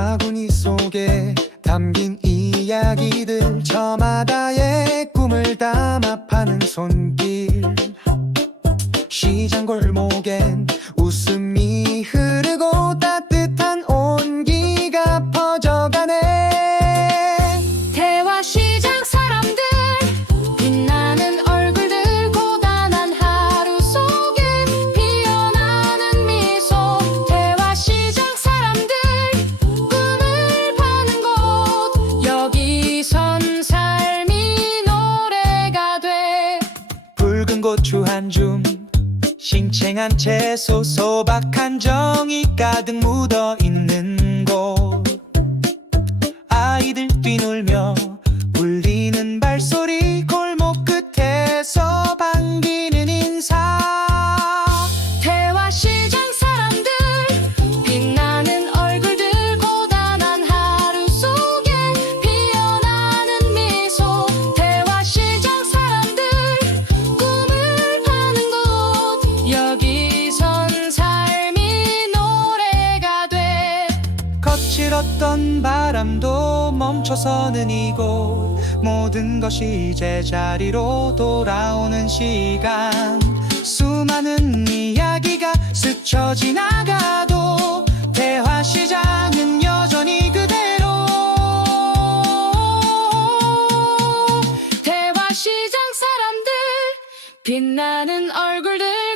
바구니 속에 담긴 이야기들 저마다의 꿈을 담아 파는 손길. 시장 골목엔 고추 한 줌 싱싱한 채소 소박한 정이 가득 묻어 있는 거칠었던 바람도 멈춰서는 이곳. 모든 것이 제 자리로 돌아오는 시간. 수많은 이야기가 스쳐 지나가도 대화시장은 여전히 그대로. 대화 시장 사람들 빛나는 얼굴들